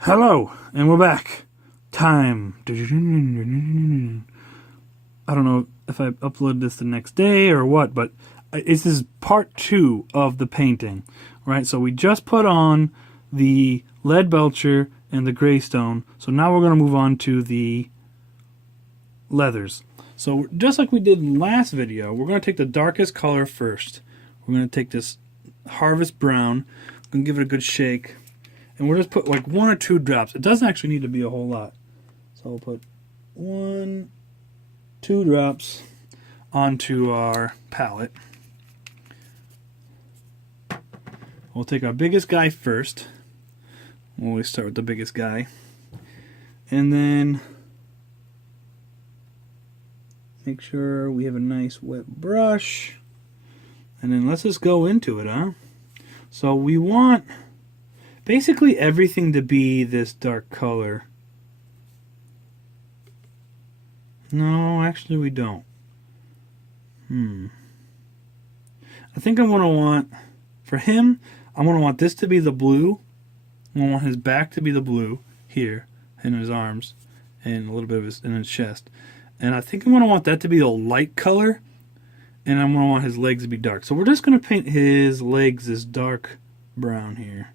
Hello, and we're back. Time. I don't know if I upload this the next day or what, but this is part 2 of the painting, right? So we just put on the Leadbelcher and the Greystone, so now we're going to move on to the leathers. So just like we did in the last video, we're going to take the darkest color first. We're going to take this Harvest Brown, we're going to give it a good shake, and we'll just put like 1 or 2 drops. It doesn't actually need to be a whole lot. So we'll put 1, 2 drops onto our palette. We'll take our biggest guy first. We'll always start with the biggest guy. And then make sure we have a nice wet brush. And then let's just go into it, huh? So we want basically everything to be this dark color. No, actually we don't. I think I'm going to want, for him, I'm going to want this to be the blue. I'm going to want his back to be the blue here, in his arms, and a little bit of his, in his chest. And I think I'm going to want that to be a light color, and I'm going to want his legs to be dark. So we're just going to paint his legs this dark brown here.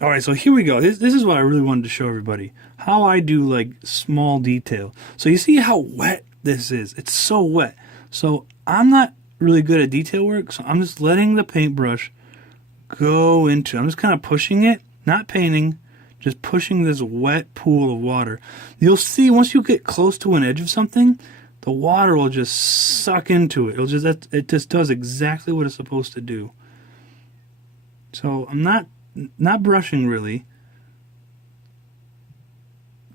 Alright, so here we go. This is what I really wanted to show everybody. How I do like small detail. So you see how wet this is. It's so wet. So I'm not really good at detail work, so I'm just letting the paintbrush go into it. I'm just kind of pushing it, not painting, just pushing this wet pool of water. You'll see once you get close to an edge of something, the water will just suck into it. It just does exactly what it's supposed to do. So I'm not brushing really,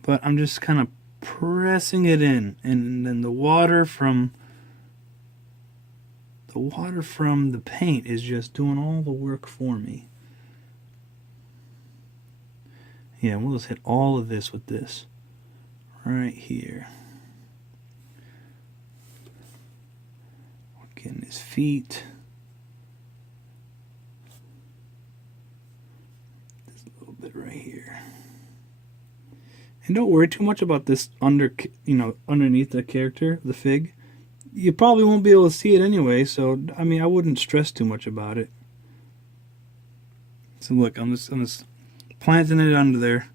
but I'm just kind of pressing it in, and then the water from the paint is just doing all the work for me. Yeah, we'll just hit all of this with this right here. We're getting his feet. Right here. And don't worry too much about this underneath the character, the fig. You probably won't be able to see it anyway, so I mean I wouldn't stress too much about it. So look, I'm just planting it under there.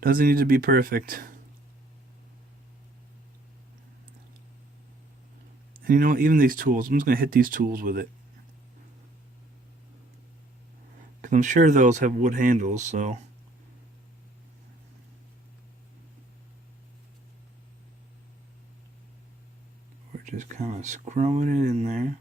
Doesn't need to be perfect. And you know what, even these tools, I'm just gonna hit these tools with it. I'm sure those have wood handles, so we're just kind of scrubbing it in there.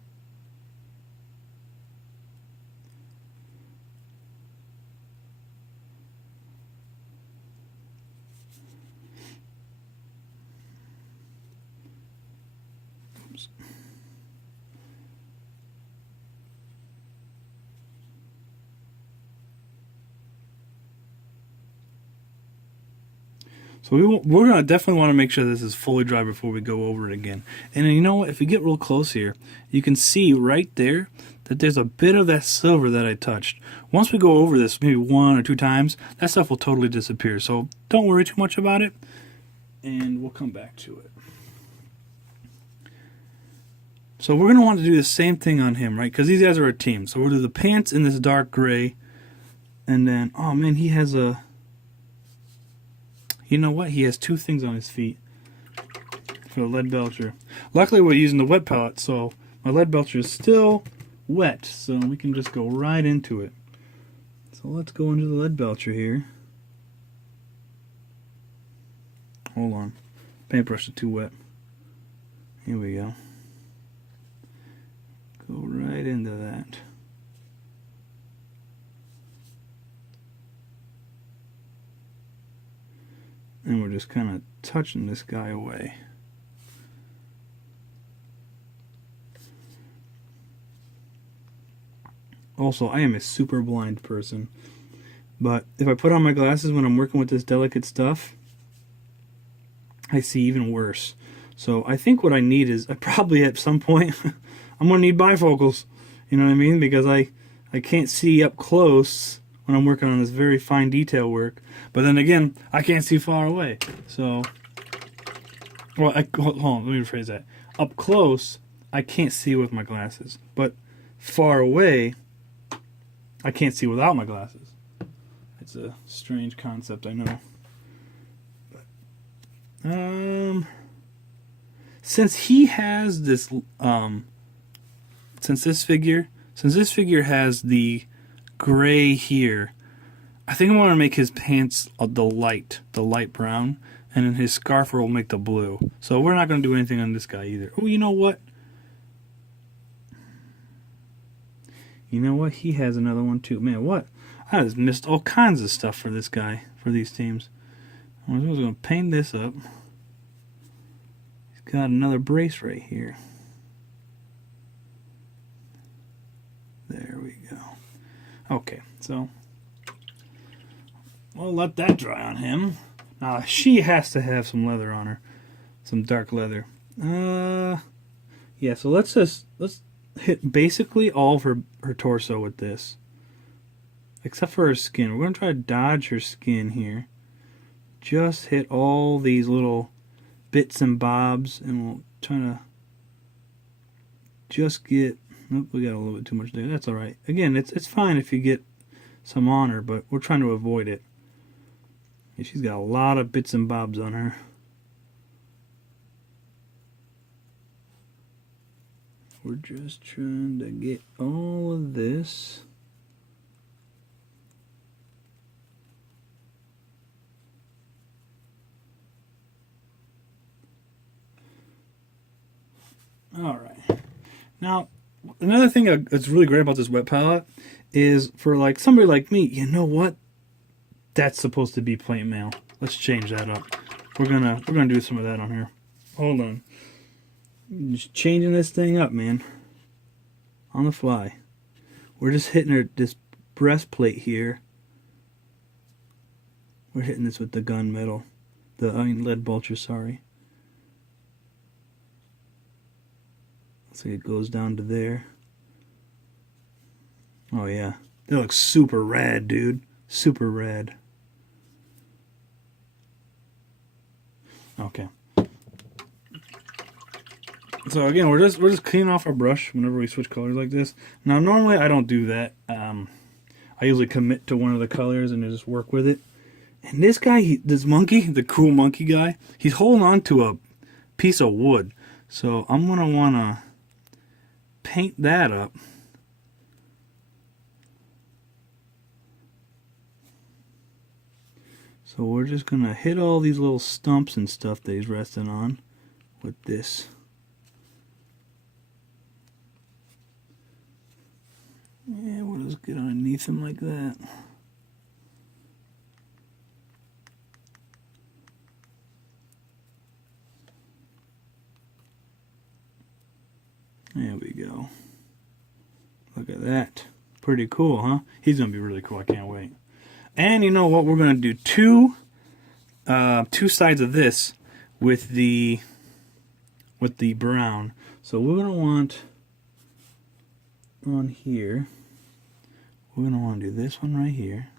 Oops. So we're going to definitely want to make sure this is fully dry before we go over it again. And you know what? If you get real close here, you can see right there that there's a bit of that silver that I touched. Once we go over this maybe 1 or 2 times, that stuff will totally disappear. So don't worry too much about it, and we'll come back to it. So we're going to want to do the same thing on him, right? Because these guys are a team. So we'll do the pants in this dark gray, and then, oh man, he has a... You know what? He has 2 things on his feet for the Leadbelcher. Luckily, we're using the wet palette, so my Leadbelcher is still wet, so we can just go right into it. So let's go into the Leadbelcher here. Hold on. Paintbrush is too wet. Here we go. Go right into that. And we're just kind of touching this guy away. Also, I am a super blind person, but if I put on my glasses when I'm working with this delicate stuff, I see even worse. So I think what I need is, I probably at some point, I'm going to need bifocals. You know what I mean? Because I can't see up close when I'm working on this very fine detail work. But then again, I can't see far away. So, well, hold on, let me rephrase that. Up close, I can't see with my glasses. But far away, I can't see without my glasses. It's a strange concept, I know. But, since he has this, since this figure has the gray here, I think I want to make his pants the light brown, and then his scarf will make the blue. So we're not going to do anything on this guy either. Oh, you know what? You know what? He has another one too. Man, what? I just missed all kinds of stuff for this guy, for these teams. I was going to paint this up. He's got another brace right here. There we go. Okay, so we'll let that dry on him. Now she has to have some leather on her, some dark leather. Yeah. So let's hit basically all of her torso with this, except for her skin. We're gonna try to dodge her skin here. Just hit all these little bits and bobs, and we'll try to just get. Oh, we got a little bit too much there. That's all right. Again, it's fine if you get some on her, but we're trying to avoid it. And she's got a lot of bits and bobs on her. We're just trying to get all of this. All right. Now, another thing that's really great about this wet palette is for like somebody like me, you know what? That's supposed to be plate mail. Let's change that up. We're gonna do some of that on here. Hold on. Just changing this thing up, man. On the fly. We're just hitting this breastplate here. We're hitting this with the gunmetal. Lead vulture, sorry. Looks like it goes down to there. Oh yeah. That looks super rad, dude. Super rad. Okay. So again, we're just cleaning off our brush whenever we switch colors like this. Now normally I don't do that. I usually commit to one of the colors and just work with it. And this guy, this monkey, the cool monkey guy, he's holding on to a piece of wood. So I'm gonna wanna paint that up. So we're just gonna hit all these little stumps and stuff that he's resting on with this. Yeah, we'll just get underneath him like that. There we go. Look at that. Pretty cool, huh? He's gonna be really cool. I can't wait. And you know what? We're gonna do two sides of this with the brown. So we're gonna want on here. We're gonna want to do this one right here.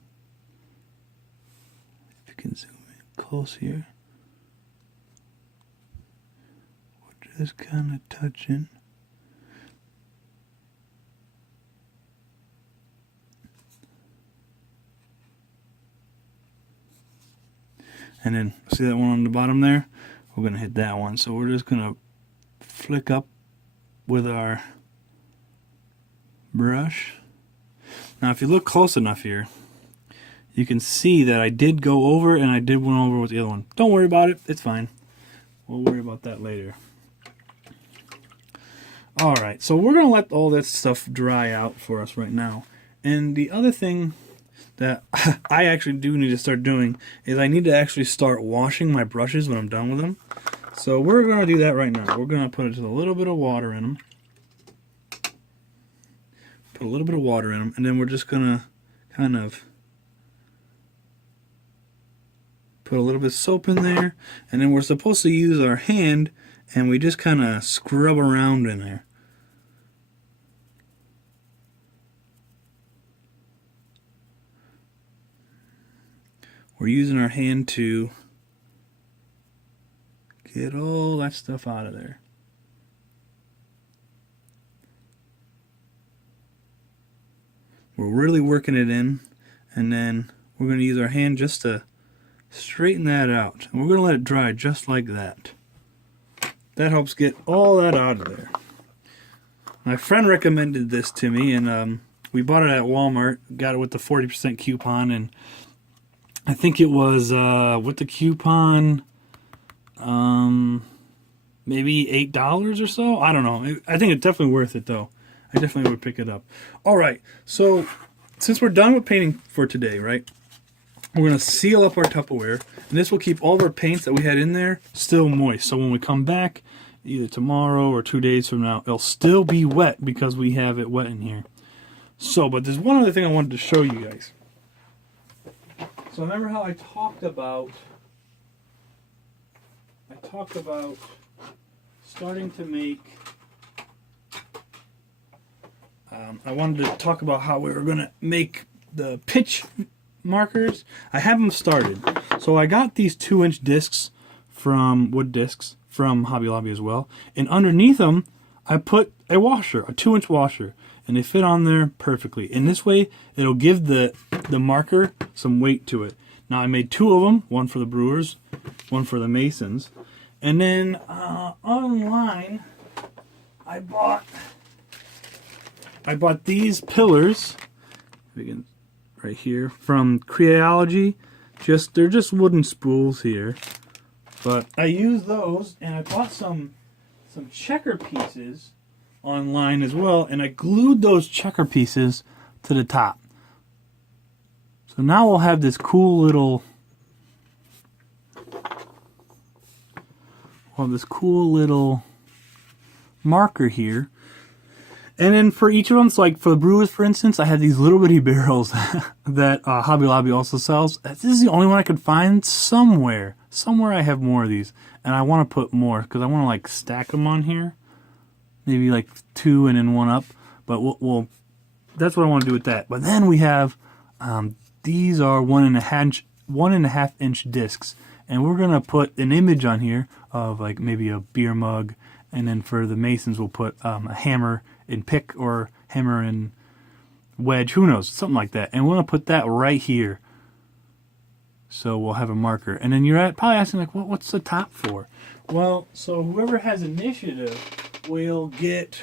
If you can zoom in close here. We're just kind of touching. And then, see that one on the bottom there? We're going to hit that one. So we're just going to flick up with our brush. Now, if you look close enough here, you can see that I did go over and I did went over with the other one. Don't worry about it. It's fine. We'll worry about that later. Alright, so we're going to let all that stuff dry out for us right now. And the other thing that I actually do need to start doing is I need to actually start washing my brushes when I'm done with them. So we're going to do that right now. We're going to put just a little bit of water in them. Put a little bit of water in them, and then we're just going to kind of put a little bit of soap in there, and then we're supposed to use our hand, and we just kind of scrub around in there. we're using our hand to get all that stuff out of there. We're really working it in, and then we're going to use our hand just to straighten that out. And we're going to let it dry just like that. That helps get all that out of there. My friend recommended this to me, and we bought it at Walmart. Got it with the 40% coupon, and I think it was with the coupon maybe $8 or so. I don't know. I think it's definitely worth it, though. I definitely would pick it up. All right, so since we're done with painting for today, right, we're going to seal up our Tupperware, and this will keep all of our paints that we had in there still moist. So when we come back, either tomorrow or 2 days from now, it'll still be wet because we have it wet in here. So, but there's one other thing I wanted to show you guys. So remember how I talked about starting to make, I wanted to talk about how we were going to make the pitch markers. I have them started. So I got these 2-inch discs from wood discs from Hobby Lobby as well. And underneath them, I put a washer, a 2-inch washer. And they fit on there perfectly. And this way, it'll give the marker some weight to it. Now I made 2 of them, one for the Brewers, one for the Masons. And then online, I bought these pillars, right here, from Creology. They're just wooden spools here, but I used those, and I bought some checker pieces online as well, and I glued those checker pieces to the top. So now we'll have this cool little marker here. And then for each of them, so like for the Brewers, for instance, I had these little bitty barrels that Hobby Lobby also sells. This is the only one I could find somewhere. Somewhere I have more of these. And I want to put more because I want to like stack them on here. Maybe like 2 and then 1 up. But we'll that's what I want to do with that. But then we have, these are 1.5 inch discs. And we're going to put an image on here of like maybe a beer mug. And then for the Masons, we'll put a hammer and pick or hammer and wedge, who knows, something like that. And we're going to put that right here. So we'll have a marker. And then you're probably asking, like, what's the top for? Well, so whoever has initiative will get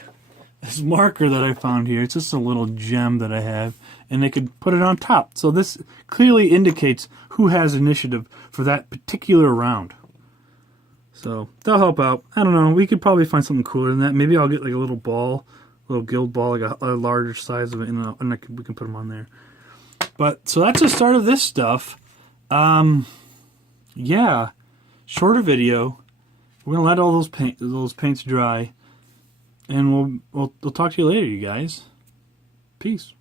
this marker that I found here. It's just a little gem that I have. And they could put it on top. So this clearly indicates who has initiative for that particular round. So that'll help out. I don't know. We could probably find something cooler than that. Maybe I'll get like a little ball, little guild ball, like a larger size of it, and we can put them on there. But so that's the start of this stuff. Yeah, shorter video. We're gonna let all those paints dry, and we'll talk to you later, you guys. Peace.